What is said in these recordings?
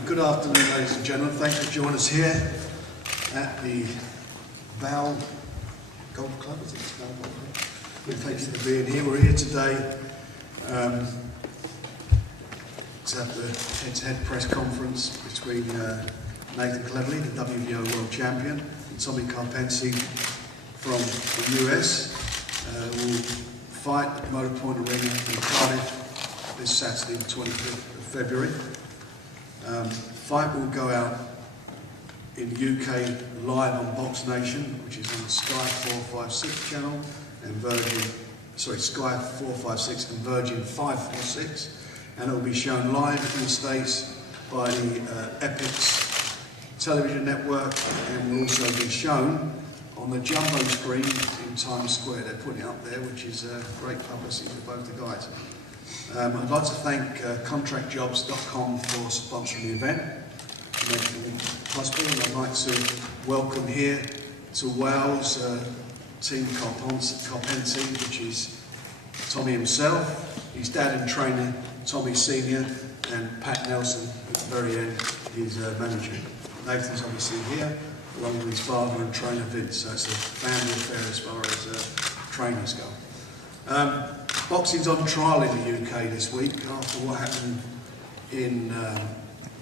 Good afternoon, ladies and gentlemen. Thanks for joining us here at the Vale Golf Club. I think it's Vale Golf Club. Thanks for being here. We're here today to have the head-to-head press conference between Nathan Cleverly, the WBO World Champion, and Tommy Karpency from the US. Will fight at the Motorpoint Arena in Cardiff this Saturday, the 25th of February. Fight will go out in the UK live on Box Nation, which is on the Sky 456 channel and Sky 456 and Virgin 546, and it will be shown live in the States by the Epix television network, and will also be shown on the jumbo screen in Times Square. They're putting it up there, which is great publicity for both the guys. I'd like to thank contractjobs.com for sponsoring the event, making it possible, and I'd like to welcome here to Wales Team Karpency, which is Tommy himself, his dad and trainer Tommy Senior, and Pat Nelson at the very end, his manager. Nathan's obviously here, along with his father and trainer Vince, so it's a family affair as far as trainers go. Boxing's on trial in the UK this week after what happened in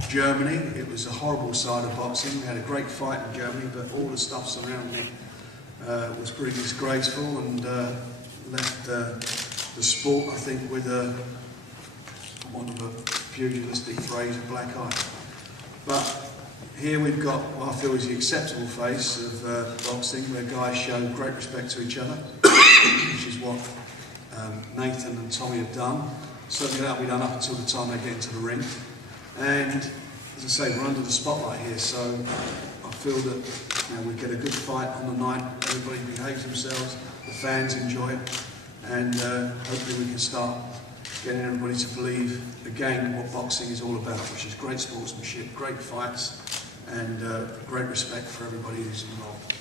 Germany. It was a horrible side of boxing. We had a great fight in Germany, but all the stuff surrounding it was pretty disgraceful and left the sport, I think, with one of a pugilistic phrase, a black eye. But here we've got what I feel is the acceptable face of boxing, where guys show great respect to each other, which is what Nathan and Tommy have done. Certainly that'll be done up until the time they get into the ring. And as I say, we're under the spotlight here, so I feel that we get a good fight on the night. Everybody behaves themselves, the fans enjoy it, and hopefully we can start getting everybody to believe again what boxing is all about, which is great sportsmanship, great fights, and great respect for everybody who's involved.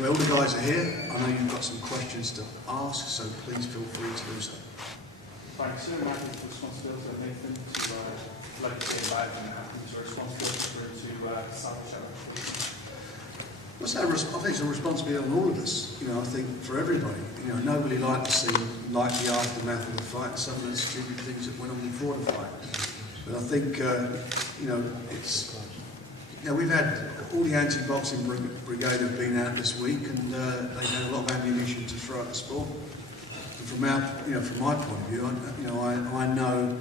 Well, all the guys are here. I know you've got some questions to ask, so please feel free to do so. Thanks. So, Nathan, the responsibility of Nathan to like to say live and who's responsibility for to establish that. I think it's a responsibility on all of us. I think for everybody. Nobody likes to see the aftermath of the fight and some of the stupid things that went on before the fight. But I think it's. We've had all the anti-boxing brigade have been out this week, and they've had a lot of ammunition to throw at the sport. And from my point of view, I know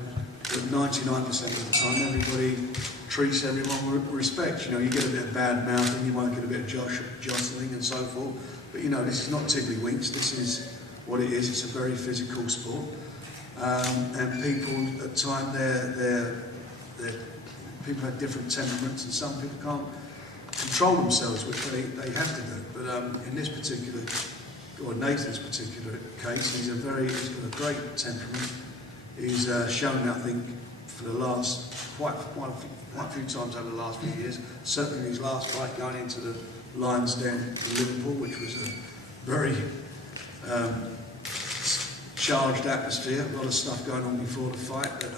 that 99% of the time everybody treats everyone with respect. You get a bit of bad mouthing, you might get a bit of jostling and so forth. But this is not tiddlywinks. This is what it is. It's a very physical sport, and people at times they're people have different temperaments, and some people can't control themselves, which they have to do. But in this particular, or Nathan's particular case, he's got a great temperament. He's shown, I think, for the last quite a few times over the last few years. Certainly his last fight going into the Lions Den in Liverpool, which was a very charged atmosphere, a lot of stuff going on before the fight. But,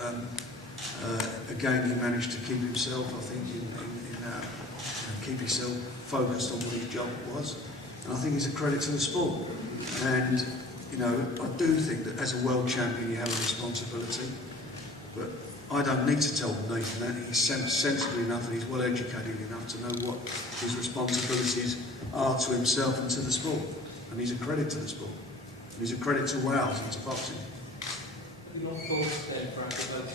again, he managed to keep himself, I think, keep himself focused on what his job was. And I think it's a credit to the sport. And, I do think that as a world champion you have a responsibility. But I don't need to tell Nathan that. He's sensible enough and he's well educated enough to know what his responsibilities are to himself and to the sport. And he's a credit to the sport. And he's a credit to Wales and to boxing. Your thoughts then, Frank, about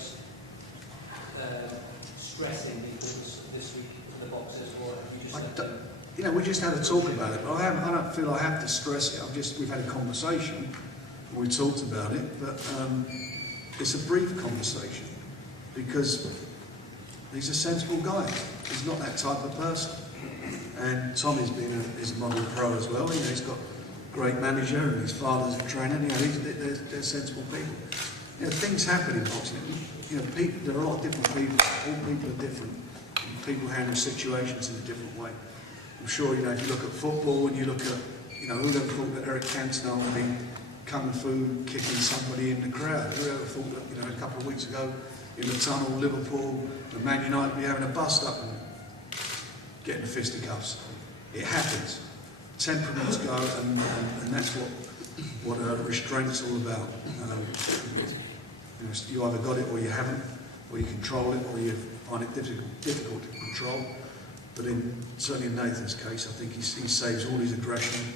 stressing the importance this week for the boxers, or have you just we just had a talk about it, but I don't feel I have to stress it. We've had a conversation, and we talked about it, but it's a brief conversation because he's a sensible guy. He's not that type of person. And Tommy's is a model pro as well. He's got a great manager, and his father's a trainer. They're sensible people. Things happen in boxing. There are a lot of different people. All people are different. People handle situations in a different way. I'm sure, if you look at football and you look at, who'd ever thought that Eric Cantona would be kung fu kicking somebody in the crowd? Who ever thought that, a couple of weeks ago in the tunnel, Liverpool, and Man United be having a bust up and getting the fisticuffs. It happens. Temperaments go, and that's what restraint's all about. You either got it or you haven't, or you control it, or you find it difficult to control. But certainly in Nathan's case, I think he saves all his aggression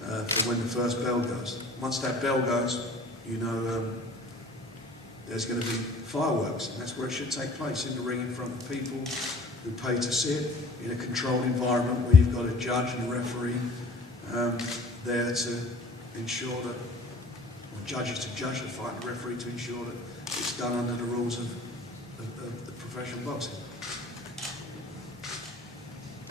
for when the first bell goes. Once that bell goes, you know there's going to be fireworks, and that's where it should take place, in the ring in front of people who pay to see it, in a controlled environment where you've got a judge and a referee there to ensure that, or judges to judge the fight, and a referee to ensure that it's done under the rules of the professional boxing.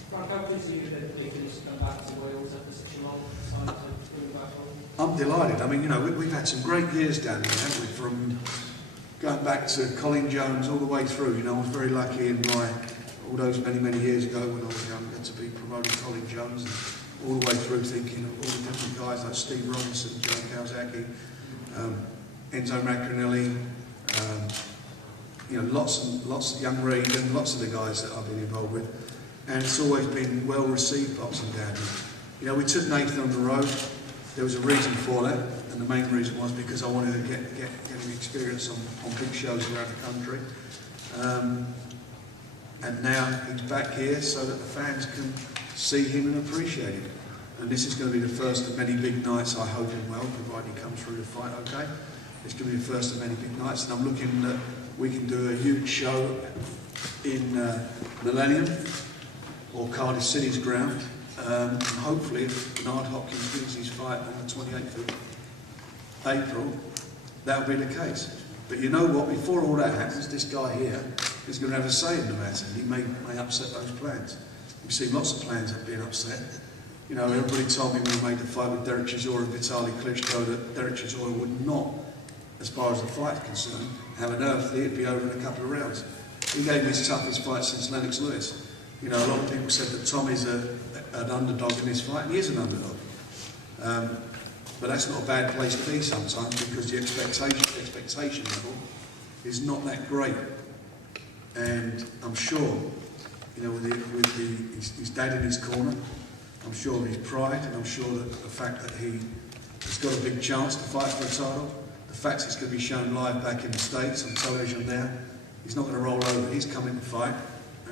Frank, how pleased are you that they can come back to Wales after such a long time to bring back home? I'm delighted. I mean, you know, we've had some great years down here, haven't we? From going back to Colin Jones all the way through. You know, I was very lucky in all those many years ago when I was young, to be promoting Colin Jones, and all the way through thinking of all the different guys like Steve Robinson, Joe Kawasaki, Enzo Macronelli, you know, lots of Young Reed, and lots of the guys that I've been involved with. And it's always been well received boxing down here. You know, we took Nathan on the road. There was a reason for that, and the main reason was because I wanted to get him experience on big shows around the country. And now he's back here so that the fans can see him and appreciate him. And this is going to be the first of many big nights, I hope him well, provided he comes through the fight okay. It's going to be the first of many big nights, and I'm looking that we can do a huge show in Millennium or Cardiff City's ground, and hopefully if Bernard Hopkins wins his fight on the 28th of April, that'll be the case. But you know what, before all that happens, this guy here is going to have a say in the matter. He may upset those plans. We've seen lots of plans that have been upset. You know, everybody told me when we made the fight with Derek Chisora and Vitaly Klitschko that Derek Chisora would not, as far as the fight is concerned, have an earthly, it'd be over in a couple of rounds. He gave me his toughest fight since Lennox Lewis. You know, a lot of people said that Tommy's an underdog in this fight, and he is an underdog. But that's not a bad place to be sometimes, because the expectation level is not that great. And I'm sure, you know, with his dad in his corner, I'm sure of his pride, and I'm sure that the fact that he has got a big chance to fight for a title, the fact it's going to be shown live back in the States on television now, he's not going to roll over. He's coming to fight,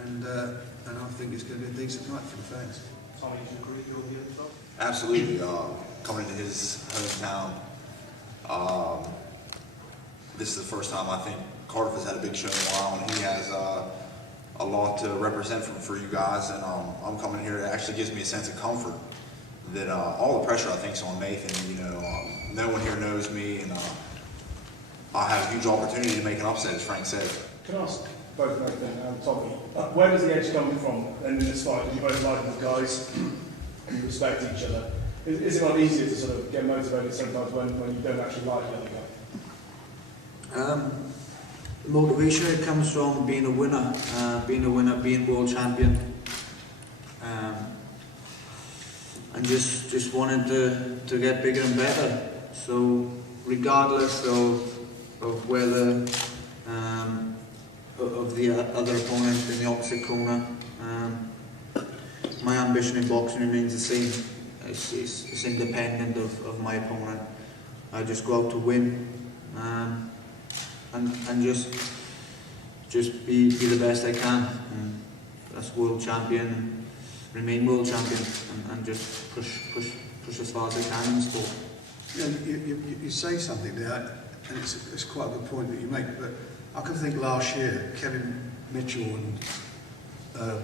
and I think it's going to be a decent night for the fans. Tommy, do you agree with the other stuff? Absolutely. Coming into his hometown, this is the first time I think Cardiff has had a big show in a while, and he has a lot to represent for you guys. And I'm coming here. It actually gives me a sense of comfort that all the pressure I think is on Nathan. You know, no one here knows me, and I have a huge opportunity to make an upset, as Frank said. Can I ask both Nathan and Tommy, where does the edge come from in this fight? You both like the guys, and you respect each other. Is it not easier to sort of get motivated sometimes when you don't actually like the other guy? The motivation, it comes from being a winner, being world champion, and just wanting to get bigger and better. So regardless of whether of the other opponent in the opposite corner, my ambition in boxing remains the same. It's independent of my opponent. I just go out to win, and just be the best I can. And that's world champion, remain world champion, and just push as far as I can in the sport. You say something there, and it's quite a good point that you make. But I can think last year, Kevin Mitchell and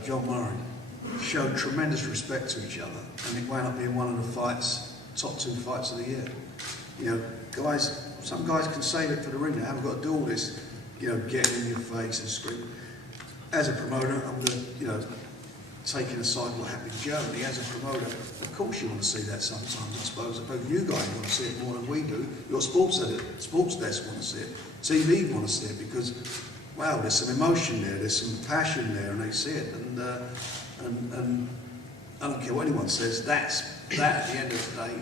John Murray showed tremendous respect to each other, and it wound up being one of the top 2 fights of the year. You know, some guys can save it for the ring. They haven't got to do all this, you know, getting in your face and screaming. As a promoter, I'm going to, you know, taking aside what happened in Germany, as a promoter, of course you want to see that sometimes, I suppose. I suppose you guys want to see it more than we do. Your sports desk want to see it. TV want to see it because, wow, there's some emotion there, there's some passion there, and they see it. And I don't care what anyone says, that at the end of the day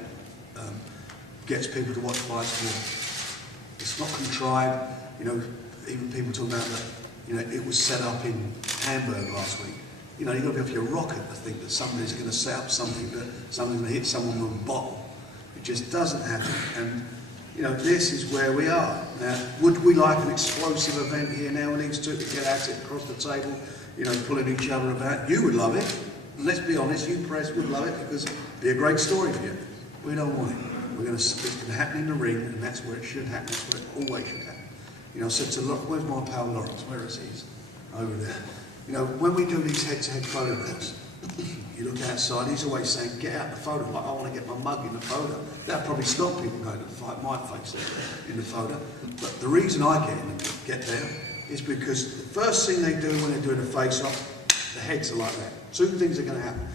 gets people to watch fights more. It's not contrived, you know. even people talking about that, you know, it was set up in Hamburg last week. You know, you've got to be off your rocket to think that somebody's going to set up something, that somebody's going to hit someone with a bottle. It just doesn't happen. And, you know, this is where we are. Now, would we like an explosive event here now and these two to get at it across the table, you know, pulling each other about? You would love it. And let's be honest, you press would love it because it'd be a great story for you. We don't want it. It's going to happen in the ring, and that's where it should happen. That's where it always should happen. You know, I said to look, where's my pal Lawrence? Where is he? He's over there. You know, when we do these head-to-head photographs, you look outside, he's always saying, get out the photo, like I want to get my mug in the photo. That'd probably stop people going to the fight, my face in the photo. But the reason I get there is because the first thing they do when they're doing a face-off, the heads are like that. Two things are going to happen.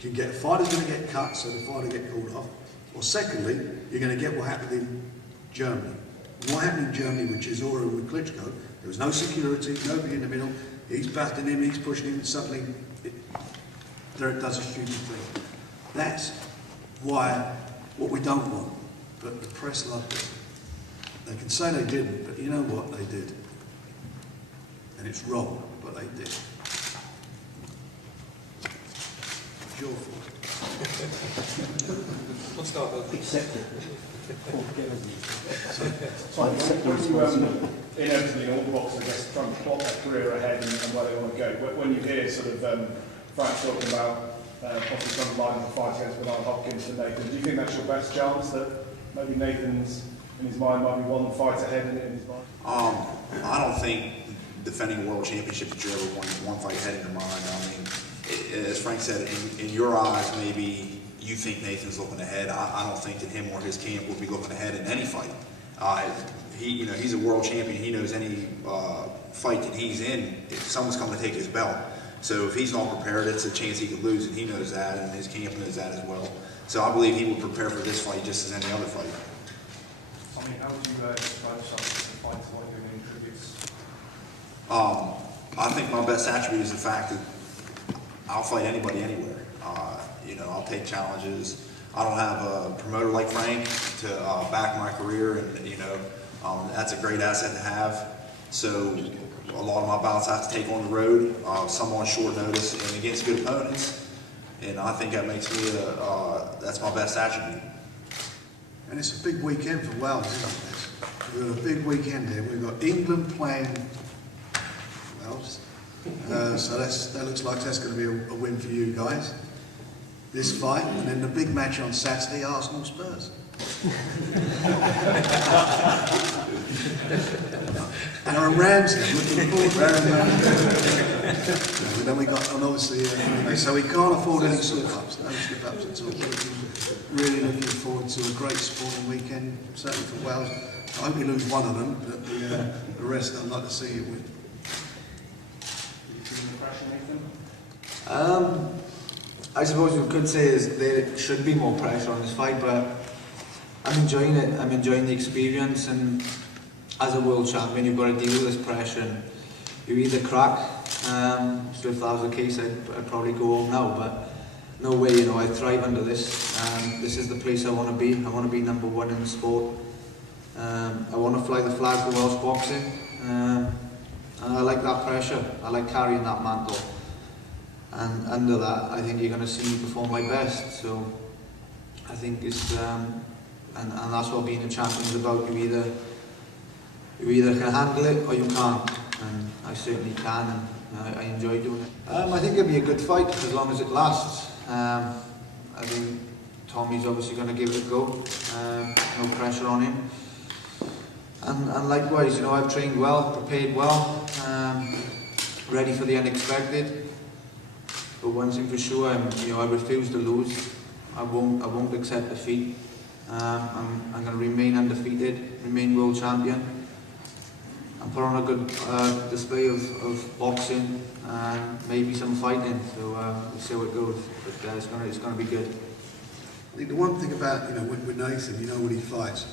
You get a fighter's going to get cut, so the fighter get called off. Or secondly, you're going to get what happened in Germany. What happened in Germany with Chisora and with Klitschko, there was no security, nobody in the middle. He's busting him, he's pushing him, and suddenly it does a stupid thing. That's why, what we don't want. But the press loved it. They can say they didn't, but you know what? They did. And it's wrong, but they did. It's your fault. Let's start with Accept it. Inevitably, all the boxers, I guess, trying to plot their career ahead and where they want to go. When you hear sort of Frank talking about possibly trying to line up a fight against Bernard Hopkins for Nathan, do you think that's your best chance, that maybe Nathan's in his mind might be one fight ahead in his mind? I don't think defending a world championship that you're ever one fight ahead in your mind. I mean, as Frank said, in your eyes, maybe you think Nathan's looking ahead. I don't think that him or his camp would be looking ahead in any fight. He's a world champion. He knows any fight that he's in, if someone's coming to take his belt. So if he's not prepared, it's a chance he could lose, and he knows that, and his camp knows that as well. So I believe he will prepare for this fight just as any other fight. I mean, how would you describe yourself as a fighter, like your main attributes? I think my best attribute is the fact that I'll fight anybody anywhere. I'll take challenges. I don't have a promoter like Frank to back my career, and that's a great asset to have. So a lot of my bouts I have to take on the road, some on short notice, and against good opponents. And I think that makes me that's my best attribute. And it's a big weekend for Wales, isn't it? We've got a big weekend here. We've got England playing Wales. So that looks like that's going to be a win for you guys, this fight. And then the big match on Saturday, Arsenal Spurs. Aaron Ramsey, I'm looking forward to Aaron Ramsey. And then we got, and obviously, so we can't afford any slip-ups, no slip-ups at all. Really looking forward to a great sporting weekend, certainly for Wales. I hope we lose one of them, but the rest I'd like to see you win. I suppose we could say is there should be more pressure on this fight, but I'm enjoying it. I'm enjoying the experience, and as a world champion, you've got to deal with this pressure. And you either crack. So if that was the case, I'd probably go home now. But no way, I thrive under this. This is the place I want to be. I want to be number one in the sport. I want to fly the flag for Welsh boxing. And I like that pressure. I like carrying that mantle. And under that, I think you're going to see me perform my best. So I think it's, and that's what being a champion is about. You either can handle it or you can't. And I certainly can, and I enjoy doing it. I think it'll be a good fight as long as it lasts. I think Tommy's obviously going to give it a go. No pressure on him. And likewise, I've trained well, prepared well, ready for the unexpected. But one thing for sure, I refuse to lose. I won't accept defeat. I'm going to remain undefeated, remain world champion, and put on a good display of boxing and maybe some fighting. So we'll see how it goes. But it's going to be good. I think the one thing about with Nathan, when he fights,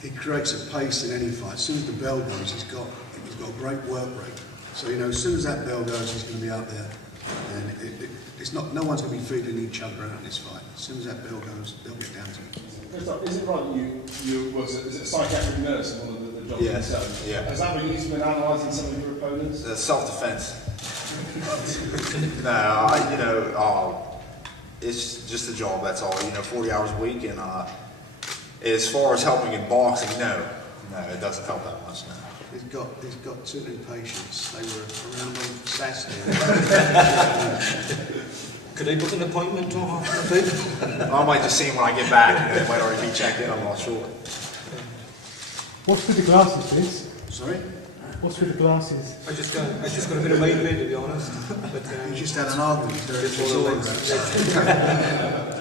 he creates a pace in any fight. As soon as the bell goes, he's got a great work rate. So as soon as that bell goes, he's going to be out there. And it's not. No one's going to be feeding each other out in this fight. As soon as that bell goes, they'll get down to it. Is it right that you was it a psychiatric nurse in one of the the job Yes, themselves. yeah. Has that been used in analysing some of your opponents? Self-defense. It's just a job, that's all. 40 hours a week, and as far as helping in boxing, no, it doesn't help that much, no. He's got too many patients. They were around on Saturday. Could I book an appointment or I might just see him when I get back. It might already be checked in, I'm not sure. What's with the glasses, please? Sorry? What's with the glasses? I just got a bit of migraine, to be honest. But, You just had an argument there. it's all right.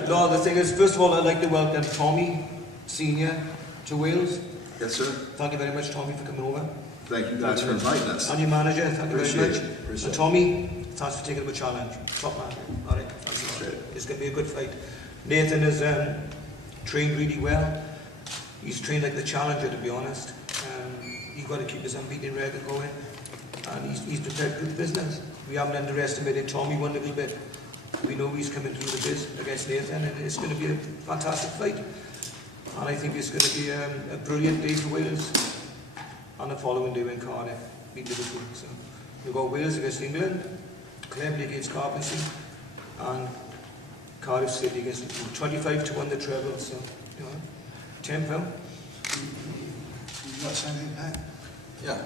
No, the thing is, first of all, I'd like to welcome Tommy, Senior, to Wales. Yes, sir. Thank you very much, Tommy, for coming over. Thank you guys for inviting us. And your manager, thank you very Appreciate much. it. Appreciate And it. Tommy, thanks for taking up a challenge. Top man. All right, thanks a lot. Appreciate it. It's going to be a good fight. Nathan has trained really well. He's trained like the challenger, to be honest. You've got to keep his unbeaten record going. And he's prepared good business. We haven't underestimated Tommy one little bit. We know he's coming through the biz against Nathan, and it's going to be a fantastic fight. And I think it's going to be a brilliant day for Wales. And the following day in Cardiff, beat Liverpool. So we've got Wales against England, Cleverly against Karpency, and Cardiff City against Liverpool. 25-1 the treble, so, £10. You got something, Pat? Yeah.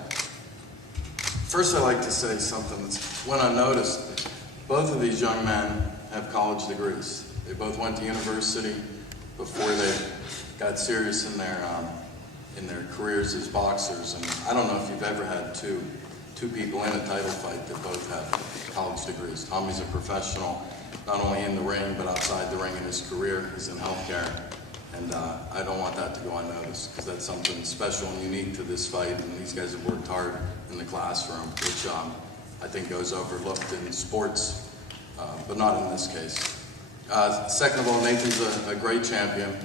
First, I'd like to say something that's went unnoticed. Both of these young men have college degrees. They both went to university before they got serious in their careers as boxers. And I don't know if you've ever had two people in a title fight that both have college degrees. Tommy's a professional, not only in the ring, but outside the ring in his career. He's in healthcare. And I don't want that to go unnoticed, because that's something special and unique to this fight, and these guys have worked hard in the classroom, which I think goes overlooked in sports, but not in this case. Second of all, Nathan's a great champion,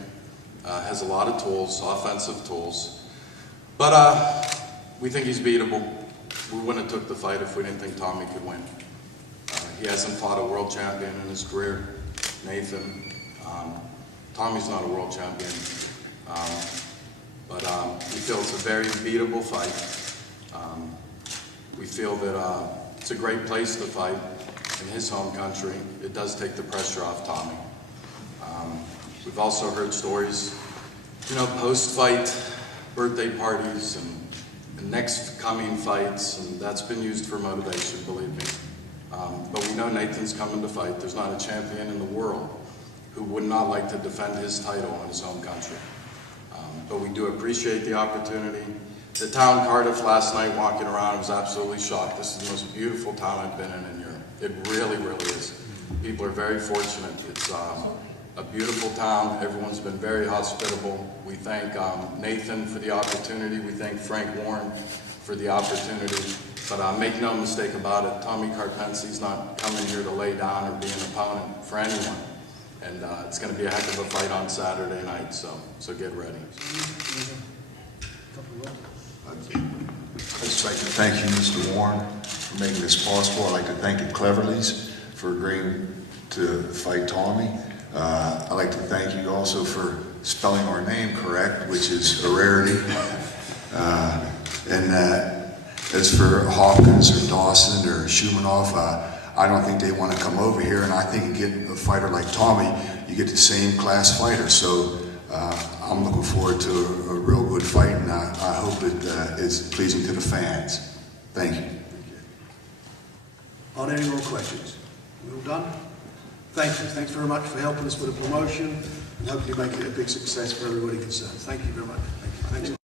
has a lot of tools, offensive tools, but we think he's beatable. We wouldn't have took the fight if we didn't think Tommy could win. He hasn't fought a world champion in his career, Nathan. Tommy's not a world champion, but we feel it's a very beatable fight. We feel that it's a great place to fight in his home country. It does take the pressure off Tommy. We've also heard stories, post-fight birthday parties and next coming fights, and that's been used for motivation, believe me. But we know Nathan's coming to fight. There's not a champion in the world who would not like to defend his title in his home country. But we do appreciate the opportunity. The town Cardiff last night, walking around, I was absolutely shocked. This is the most beautiful town I've been in Europe. It really, really is. People are very fortunate. It's a beautiful town. Everyone's been very hospitable. We thank Nathan for the opportunity. We thank Frank Warren for the opportunity. But make no mistake about it, Tommy Karpency's not coming here to lay down or be an opponent for anyone. And it's going to be a heck of a fight on Saturday night, so get ready. I'd just like to thank you, Mr. Warren, for making this possible. I'd like to thank the Cleverleys for agreeing to fight Tommy. I'd like to thank you also for spelling our name correct, which is a rarity. As for Hawkins or Dawson or Shumanov, I don't think they want to come over here, and I think getting a fighter like Tommy, you get the same class fighter. So I'm looking forward to a real good fight, and I hope it is pleasing to the fans. Thank you. Are there any more questions? We all done? Thank you. Thanks very much for helping us with the promotion, and hopefully making it a big success for everybody concerned. Thank you very much. Thank you. Thanks.